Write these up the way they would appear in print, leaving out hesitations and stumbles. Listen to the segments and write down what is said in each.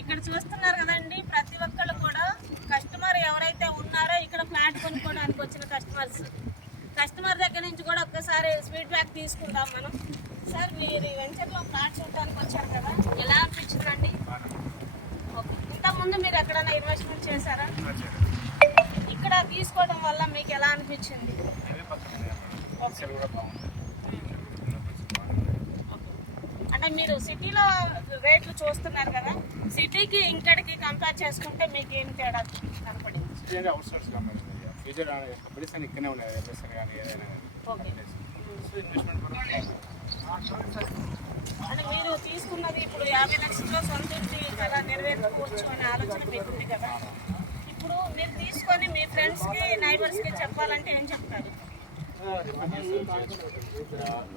ఇక్కడ చూస్తున్నారు కదండి, ప్రతి ఒక్కళ్ళు కూడా కస్టమర్ ఎవరైతే ఉన్నారో ఇక్కడ ఫ్లాట్ కొనుక్కోవడానికి వచ్చిన కస్టమర్ దగ్గర నుంచి కూడా ఒక్కసారి ఫీడ్బ్యాక్ తీసుకుందాం మనం. సార్, మీరు ఈ వెంచర్లో ఫ్లాట్ చూడడానికి వచ్చారు కదా, ఎలా అనిపించిందండి? ఓకే, ఇంతకుముందు మీరు ఎక్కడైనా ఇన్వెస్ట్మెంట్ చేశారా? ఇక్కడ తీసుకోవడం వల్ల మీకు ఎలా అనిపించింది? అంటే మీరు సిటీలో రేట్లు చూస్తున్నారు కదా, సిటీకి ఇక్కడికి కంపేర్ చేసుకుంటే మీకు ఏం తేడా కనపడింది? అంటే మీరు తీసుకున్నది ఇప్పుడు 50 లక్షల్లో సొంత కదా నెరవేర్చుకోవచ్చు అనే ఆలోచన మీకుంది కదా. ఇప్పుడు మీరు తీసుకొని మీ ఫ్రెండ్స్కి నైబర్స్కి చెప్పాలంటే ఏం చెప్తారు?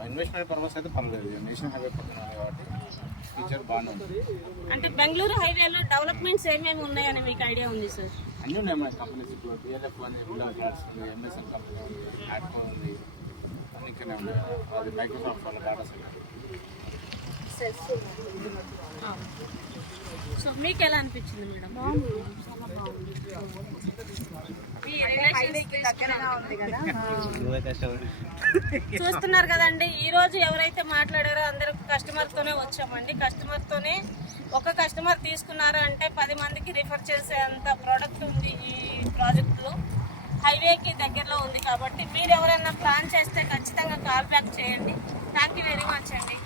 ఇన్వెస్ట్మెంట్ పర్పస్ అయితే పర్లేదు, నేషనల్ హైవే పక్కన కాబట్టి ఫ్యూచర్ బాగానే ఉంది. అంటే బెంగళూరు హైవేలో డెవలప్మెంట్స్ ఏమేమి ఉన్నాయని మీకు ఐడియా ఉంది సార్? అన్నీ ఉన్నాయి మన కంపెనీస్, ఇప్పుడు బిఎల్ఎఫ్ అని ఎంఎస్ఎన్ కంపెనీ ఉంది, యాడ్కో ఉంది, అన్ని ఇక్కడనే ఉన్నాయి. అది మైక్రోసాఫ్ట్ వాళ్ళ డాటా సెంటర్. సో మీకు ఎలా అనిపించింది మేడం? చూస్తున్నారు కదండి, ఈ రోజు ఎవరైతే మాట్లాడారో అందరూ కస్టమర్తోనే వచ్చామండి. కస్టమర్తోనే ఒక కస్టమర్ తీసుకున్నారు అంటే 10 మందికి రిఫర్ చేసేంత ప్రోడక్ట్ ఉంది ఈ ప్రాజెక్టులో. హైవేకి దగ్గరలో ఉంది కాబట్టి మీరు ఎవరైనా ప్లాన్ చేస్తే ఖచ్చితంగా కాల్ బ్యాక్ చేయండి. థ్యాంక్ యూ వెరీ మచ్ అండి.